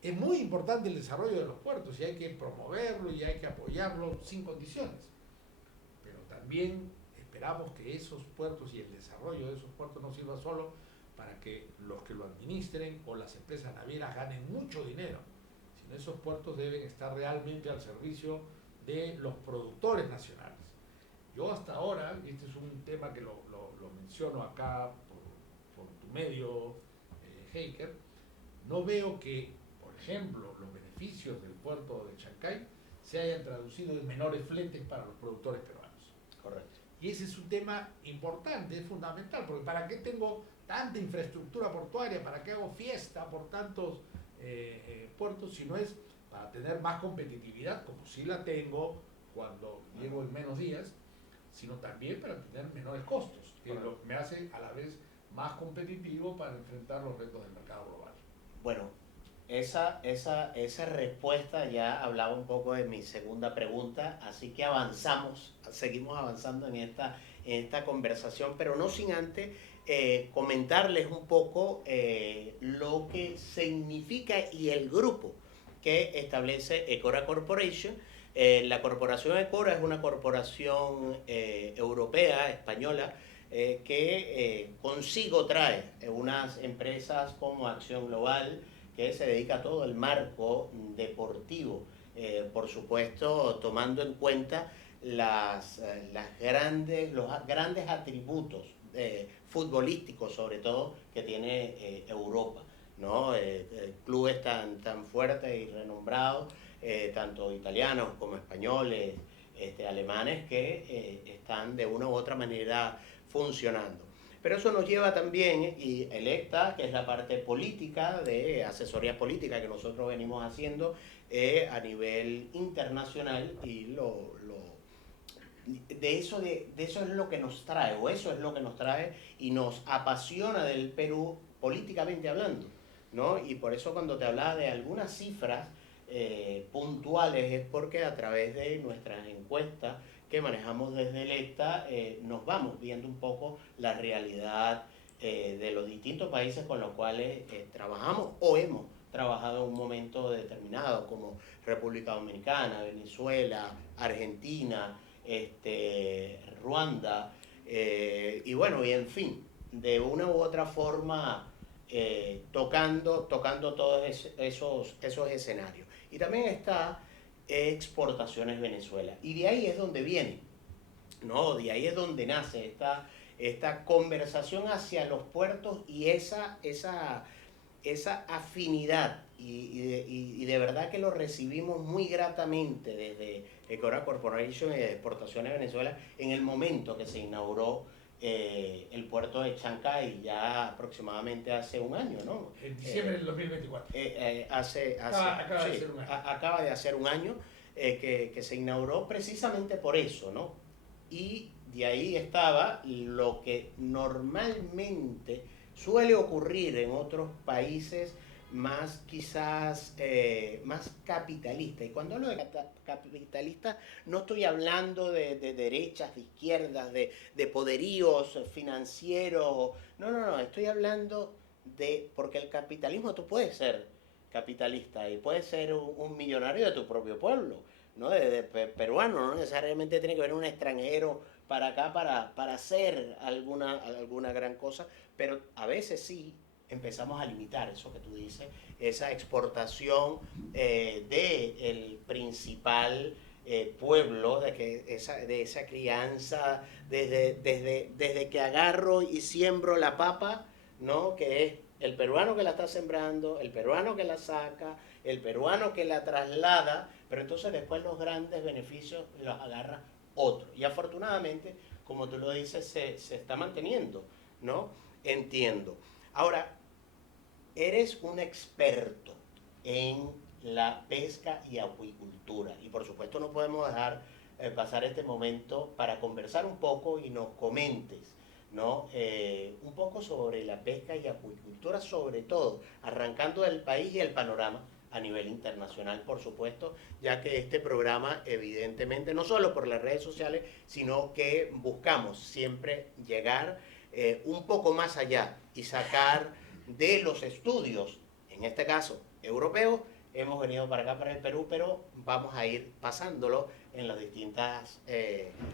Es muy importante el desarrollo de los puertos, y hay que promoverlo y hay que apoyarlo sin condiciones. Pero también esperamos que esos puertos y el desarrollo de esos puertos no sirva solo para que los que lo administren o las empresas navieras ganen mucho dinero, sino esos puertos deben estar realmente al servicio de los productores nacionales. Yo hasta ahora, y este es un tema que lo menciono acá por tu medio, Heiker, no veo que, por ejemplo, los beneficios del puerto de Chancay se hayan traducido en menores fletes para los productores peruanos. Correcto. Y ese es un tema importante, es fundamental, porque ¿para qué tengo tanta infraestructura portuaria? ¿Para qué hago fiesta por tantos puertos si no es para tener más competitividad, como sí la tengo cuando llego en menos días, sino también para tener menores costos, que me hace a la vez más competitivo para enfrentar los retos del mercado global? Bueno, esa respuesta ya hablaba un poco de mi segunda pregunta, así que seguimos avanzando en esta conversación, pero no sin antes comentarles un poco lo que significa y el grupo que establece Ecora Corporation. La corporación Ecora es una corporación europea, española, que consigo trae unas empresas como Acción Global, que se dedica a todo el marco deportivo, por supuesto tomando en cuenta los grandes atributos futbolísticos, sobre todo, que tiene Europa, ¿no? Clubes tan fuertes y renombrados, tanto italianos como españoles, alemanes, que están de una u otra manera funcionando. Pero eso nos lleva también, y el ECTA, que es la parte política, de asesoría política que nosotros venimos haciendo a nivel internacional, y eso es lo que nos trae, o eso es lo que nos trae y nos apasiona del Perú políticamente hablando, ¿no? Y por eso cuando te hablaba de algunas cifras puntuales, es porque a través de nuestras encuestas que manejamos desde el ECTA nos vamos viendo un poco la realidad de los distintos países con los cuales trabajamos o hemos trabajado en un momento determinado, como República Dominicana, Venezuela, Argentina, Ruanda, y bueno, y en fin, de una u otra forma tocando todos esos escenarios. Y también está Exportaciones Venezuela, y de ahí es donde viene No, de ahí es donde nace esta conversación hacia los puertos y esa afinidad. Y de verdad que lo recibimos muy gratamente desde Ecora Corporation y de Exportaciones de Venezuela en el momento que se inauguró el puerto de Chancay, ya aproximadamente hace un año, ¿no? En diciembre del 2024. Acaba de hacer un año que se inauguró precisamente por eso, ¿no? Y de ahí estaba lo que normalmente suele ocurrir en otros países más quizás más capitalista. Y cuando hablo de capitalista no estoy hablando de derechas, de izquierdas, de poderíos financieros. No, estoy hablando de, porque el capitalismo tú puedes ser capitalista y puedes ser un millonario de tu propio pueblo, ¿no? De peruano, no necesariamente tiene que venir un extranjero para acá para hacer alguna gran cosa, pero a veces sí empezamos a limitar eso que tú dices, esa exportación del principal pueblo, de esa crianza, desde que agarro y siembro la papa, ¿no? Que es el peruano que la está sembrando, el peruano que la saca, el peruano que la traslada, pero entonces después los grandes beneficios los agarra otro. Y afortunadamente, como tú lo dices, se está manteniendo, ¿no? Entiendo. Ahora, eres un experto en la pesca y acuicultura y por supuesto no podemos dejar pasar este momento para conversar un poco y nos comentes, ¿no? Un poco sobre la pesca y acuicultura, sobre todo arrancando del país y el panorama a nivel internacional, por supuesto, ya que este programa evidentemente no solo por las redes sociales, sino que buscamos siempre llegar un poco más allá y sacar de los estudios, en este caso europeos, hemos venido para acá, para el Perú, pero vamos a ir pasándolo en las distintas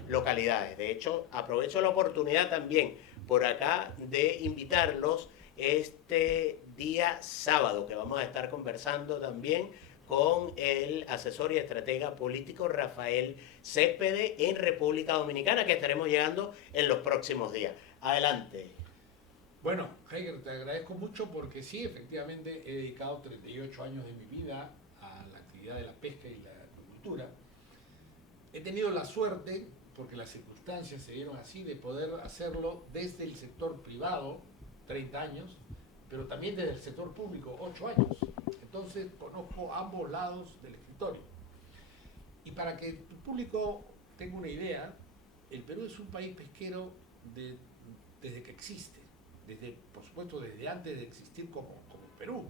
localidades. De hecho, aprovecho la oportunidad también por acá de invitarlos este día sábado, que vamos a estar conversando también con el asesor y estratega político Rafael Céspedes en República Dominicana, que estaremos llegando en los próximos días. Adelante. Bueno, Heiker, te agradezco mucho porque sí, efectivamente he dedicado 38 años de mi vida a la actividad de la pesca y la acuicultura. He tenido la suerte, porque las circunstancias se dieron así, de poder hacerlo desde el sector privado, 30 años, pero también desde el sector público, 8 años. Entonces conozco ambos lados del escritorio. Y para que tu público tenga una idea, el Perú es un país pesquero desde que existe. Por supuesto, desde antes de existir como Perú.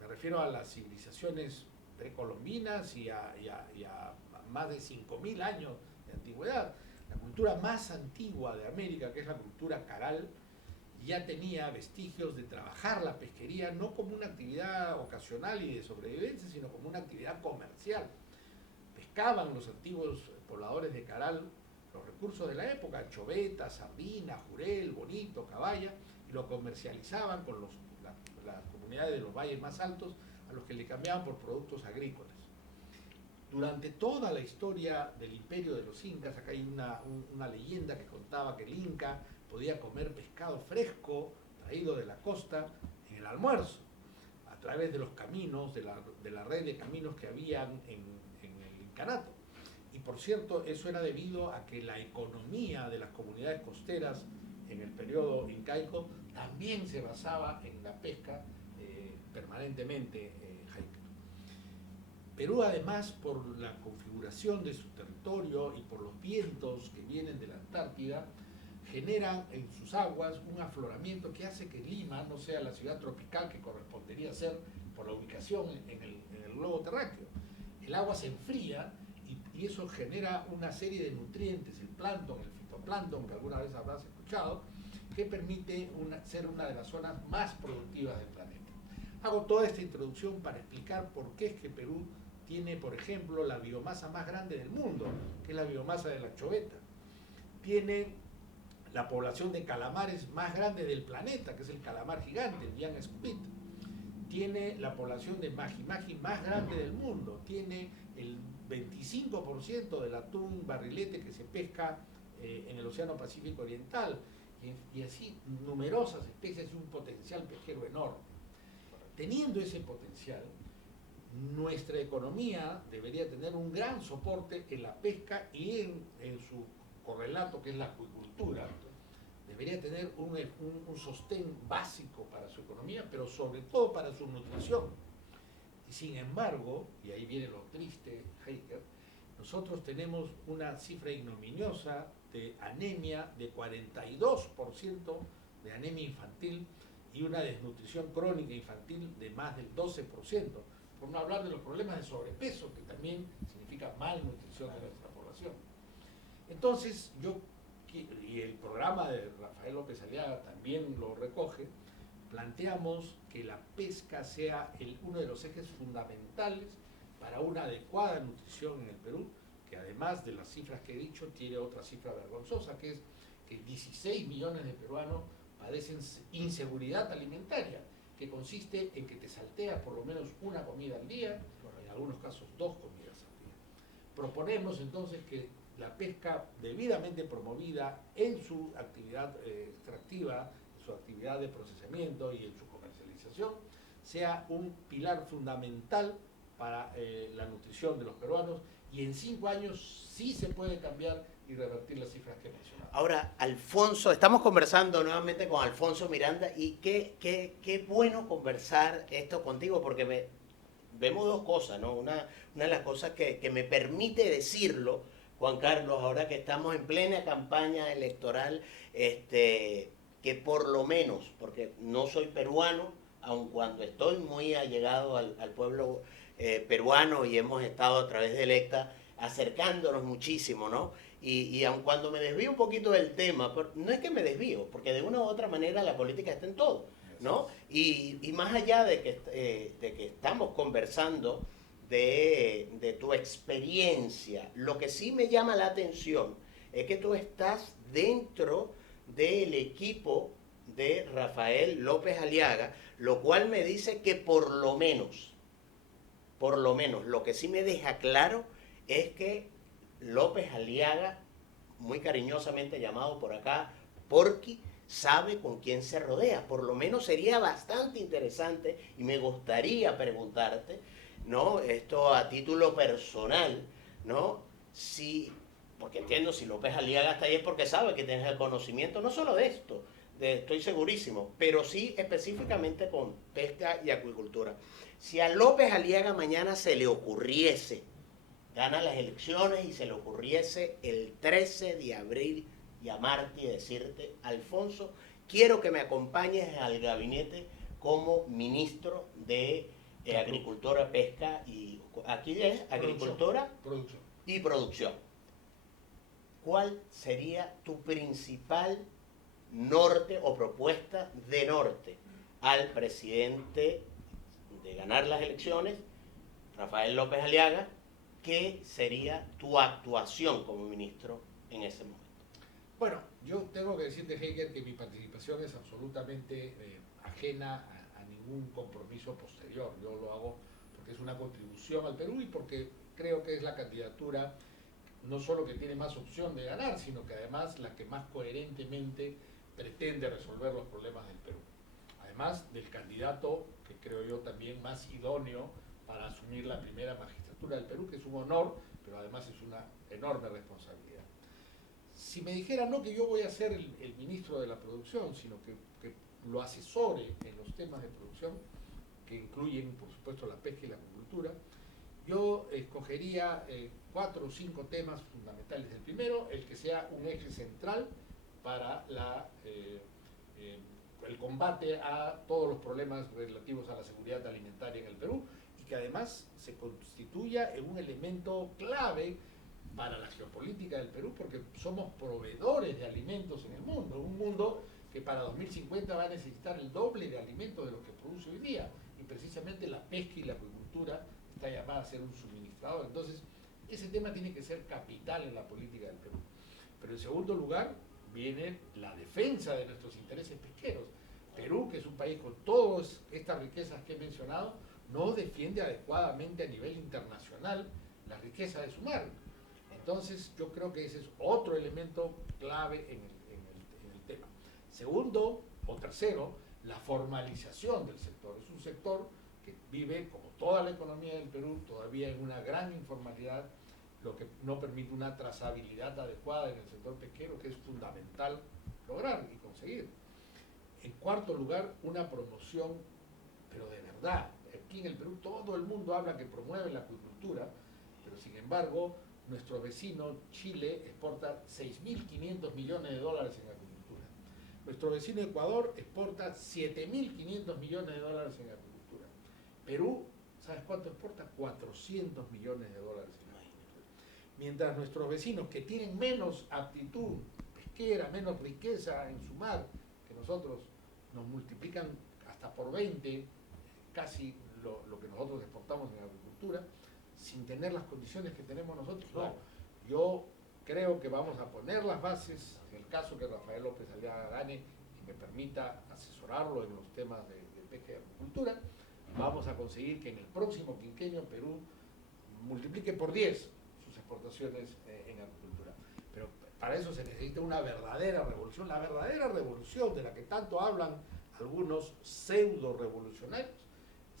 Me refiero a las civilizaciones precolombinas y a más de 5.000 años de antigüedad. La cultura más antigua de América, que es la cultura caral, ya tenía vestigios de trabajar la pesquería no como una actividad ocasional y de sobrevivencia, sino como una actividad comercial. Pescaban los antiguos pobladores de Caral los recursos de la época, anchoveta, sardina, jurel, bonito, caballa, y lo comercializaban con las comunidades de los valles más altos, a los que le cambiaban por productos agrícolas. Durante toda la historia del imperio de los incas, acá hay una leyenda que contaba que el inca podía comer pescado fresco traído de la costa en el almuerzo, a través de los caminos, de la red de caminos que habían en el incanato. Y por cierto, eso era debido a que la economía de las comunidades costeras en el periodo incaico también se basaba en la pesca permanentemente. Perú, además, por la configuración de su territorio y por los vientos que vienen de la Antártida, generan en sus aguas un afloramiento que hace que Lima no sea la ciudad tropical que correspondería ser por la ubicación en el globo terráqueo. El agua se enfría y eso genera una serie de nutrientes, el plancton, el fitoplancton, que alguna vez habrás escuchado, que permite ser una de las zonas más productivas del planeta. Hago toda esta introducción para explicar por qué es que Perú tiene, por ejemplo, la biomasa más grande del mundo, que es la biomasa de la anchoveta. Tiene la población de calamares más grande del planeta, que es el calamar gigante, el giant squid. Tiene la población de maji-maji más grande del mundo. Tiene el 25% del atún barrilete que se pesca en el Océano Pacífico Oriental, y así numerosas especies y un potencial pesquero enorme. Teniendo ese potencial, nuestra economía debería tener un gran soporte en la pesca y en su correlato, que es la acuicultura. Debería tener un sostén básico para su economía, pero sobre todo para su nutrición. Y sin embargo, y ahí viene lo triste, Heiker, nosotros tenemos una cifra ignominiosa de anemia de 42% de anemia infantil y una desnutrición crónica infantil de más del 12%, por no hablar de los problemas de sobrepeso, que también significa malnutrición de nuestra población. Entonces, y el programa de Rafael López Aliaga también lo recoge, planteamos que la pesca sea uno de los ejes fundamentales para una adecuada nutrición en el Perú, que además de las cifras que he dicho, tiene otra cifra vergonzosa, que es que 16 millones de peruanos padecen inseguridad alimentaria, que consiste en que te salteas por lo menos una comida al día, en algunos casos 2 comidas al día. Proponemos entonces que la pesca debidamente promovida en su actividad extractiva, en su actividad de procesamiento y en su comercialización, sea un pilar fundamental para la nutrición de los peruanos, y en 5 años sí se puede cambiar y revertir las cifras que he mencionado. Ahora, Alfonso, estamos conversando nuevamente con Alfonso Miranda, y qué bueno conversar esto contigo, porque vemos dos cosas, ¿no? Una de las cosas que me permite decirlo, Juan Carlos, ahora que estamos en plena campaña electoral, que por lo menos, porque no soy peruano, aun cuando estoy muy allegado al pueblo peruano, y hemos estado a través de Electa acercándonos muchísimo, ¿no? Y aun cuando me desvío un poquito del tema, no es que me desvío, porque de una u otra manera la política está en todo, ¿no? Y más allá de que estamos conversando de tu experiencia, lo que sí me llama la atención es que tú estás dentro del equipo de Rafael López Aliaga, lo cual me dice que por lo menos, lo que sí me deja claro es que López Aliaga, muy cariñosamente llamado por acá Porky, sabe con quién se rodea. Por lo menos sería bastante interesante, y me gustaría preguntarte, ¿no? Esto a título personal, ¿no? Porque entiendo, si López Aliaga está ahí es porque sabe que tienes el conocimiento, no solo de esto, estoy segurísimo, pero sí específicamente con pesca y acuicultura. Si a López Aliaga mañana se le ocurriese, gana las elecciones y se le ocurriese el 13 de abril llamarte y decirte: Alfonso, quiero que me acompañes al gabinete como ministro de Agricultura, Pesca y... Aquí es Agricultura y Producción. ¿Cuál sería tu principal norte o propuesta de norte al presidente de ganar las elecciones, Rafael López Aliaga? ¿Qué sería tu actuación como ministro en ese momento? Bueno, yo tengo que decirte, Heiker, que mi participación es absolutamente ajena a ningún compromiso posterior. Yo lo hago porque es una contribución al Perú y porque creo que es la candidatura no solo que tiene más opción de ganar, sino que además la que más coherentemente pretende resolver los problemas del Perú. Además del candidato que creo yo también más idóneo para asumir la primera magistratura del Perú, que es un honor, pero además es una enorme responsabilidad. Si me dijera no que yo voy a ser el ministro de la producción, sino que lo asesore en los temas de producción, que incluyen, por supuesto, la pesca y la acuicultura, yo escogería 4 o 5 temas fundamentales. El primero, el que sea un eje central para el combate a todos los problemas relativos a la seguridad alimentaria en el Perú, y que además se constituya en un elemento clave para la geopolítica del Perú, porque somos proveedores de alimentos en el mundo, un mundo que para 2050 va a necesitar el doble de alimentos de lo que produce hoy día, y precisamente la pesca y la acuicultura está llamada a ser un suministrador. Entonces, ese tema tiene que ser capital en la política del Perú. Pero en segundo lugar, viene la defensa de nuestros intereses pesqueros. Perú, que es un país con todas estas riquezas que he mencionado, no defiende adecuadamente a nivel internacional la riqueza de su mar. Entonces, yo creo que ese es otro elemento clave en el tema. Segundo o tercero, la formalización del sector. Es un sector que vive, como toda la economía del Perú, todavía en una gran informalidad, lo que no permite una trazabilidad adecuada en el sector pesquero, que es fundamental lograr y conseguir. En cuarto lugar, una promoción, pero de verdad. Aquí en el Perú todo el mundo habla que promueve la acuicultura, pero sin embargo, nuestro vecino Chile exporta 6.500 millones de dólares en acuicultura. Nuestro vecino Ecuador exporta 7.500 millones de dólares en acuicultura. Perú, ¿sabes cuánto exporta? 400 millones de dólares en acuicultura. Mientras nuestros vecinos, que tienen menos aptitud pesquera, menos riqueza en su mar, que nosotros, nos multiplican hasta por 20 casi lo que nosotros exportamos en agricultura, sin tener las condiciones que tenemos nosotros. No, yo creo que vamos a poner las bases, en el caso que Rafael López Aliaga gane y me permita asesorarlo en los temas de pesca y agricultura, vamos a conseguir que en el próximo quinquenio Perú multiplique por 10 sus exportaciones en agricultura. Pero para eso se necesita una verdadera revolución, la verdadera revolución de la que tanto hablan algunos pseudo-revolucionarios,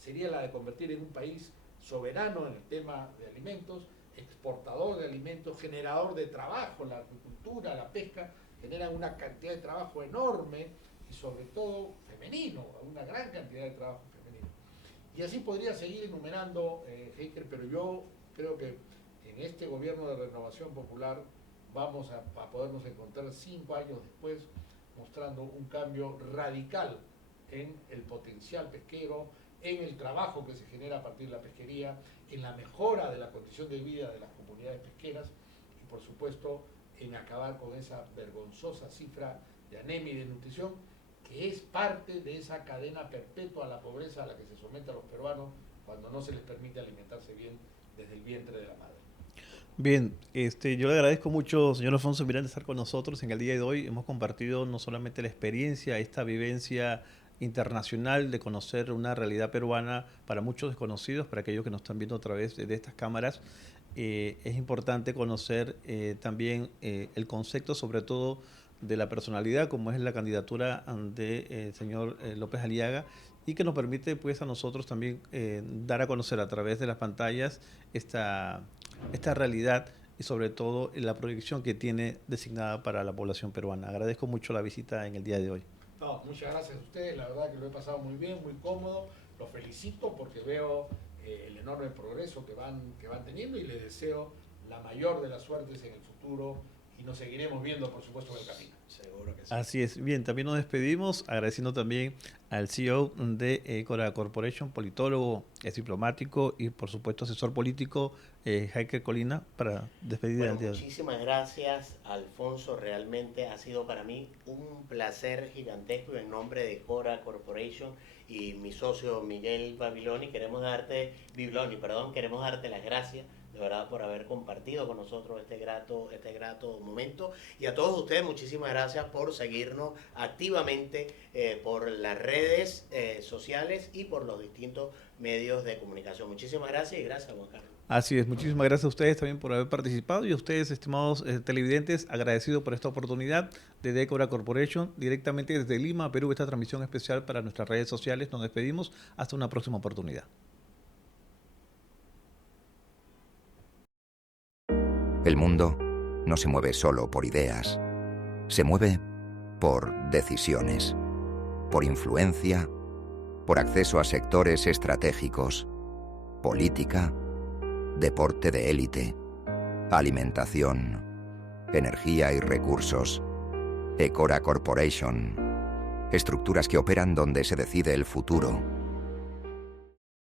sería la de convertir en un país soberano en el tema de alimentos, exportador de alimentos, generador de trabajo. La agricultura, la pesca generan una cantidad de trabajo enorme y sobre todo femenino, una gran cantidad de trabajo femenino. Y así podría seguir enumerando, Heiker, pero yo creo que en este gobierno de Renovación Popular vamos a podernos encontrar 5 años después mostrando un cambio radical en el potencial pesquero, en el trabajo que se genera a partir de la pesquería, en la mejora de la condición de vida de las comunidades pesqueras y por supuesto en acabar con esa vergonzosa cifra de anemia y de nutrición que es parte de esa cadena perpetua a la pobreza a la que se somete a los peruanos cuando no se les permite alimentarse bien desde el vientre de la madre. Bien, yo le agradezco mucho, señor Alfonso Miranda, estar con nosotros en el día de hoy. Hemos compartido no solamente la experiencia, esta vivencia internacional de conocer una realidad peruana para muchos desconocidos, para aquellos que nos están viendo a través de estas cámaras. Es importante conocer también el concepto, sobre todo, de la personalidad, como es la candidatura del señor López Aliaga, y que nos permite pues a nosotros también dar a conocer a través de las pantallas esta realidad y sobre todo la proyección que tiene designada para la población peruana. Agradezco mucho la visita en el día de hoy. No, muchas gracias a ustedes, la verdad que lo he pasado muy bien, muy cómodo, los felicito porque veo el enorme progreso que van teniendo y les deseo la mayor de las suertes en el futuro y nos seguiremos viendo, por supuesto, en el camino. Seguro que sí. Así es. Bien, también nos despedimos agradeciendo también al CEO de Ecora Corporation, politólogo, es diplomático y, por supuesto, asesor político, Heiker Colina, para despedir al día de hoy. Muchísimas gracias, Alfonso. Realmente ha sido para mí un placer gigantesco en nombre de Ecora Corporation y mi socio Miguel Bibloni, queremos darte las gracias de verdad por haber compartido con nosotros este grato momento, y a todos ustedes muchísimas gracias por seguirnos activamente por las redes sociales y por los distintos medios de comunicación. Muchísimas gracias y gracias, Juan Carlos. Así es, muchísimas gracias a ustedes también por haber participado y a ustedes, estimados televidentes, agradecido por esta oportunidad de Ecora Corporation, directamente desde Lima, Perú, esta transmisión especial para nuestras redes sociales. Nos despedimos hasta una próxima oportunidad. El mundo no se mueve solo por ideas, se mueve por decisiones, por influencia, por acceso a sectores estratégicos, política, deporte de élite, alimentación, energía y recursos, Ecora Corporation, estructuras que operan donde se decide el futuro.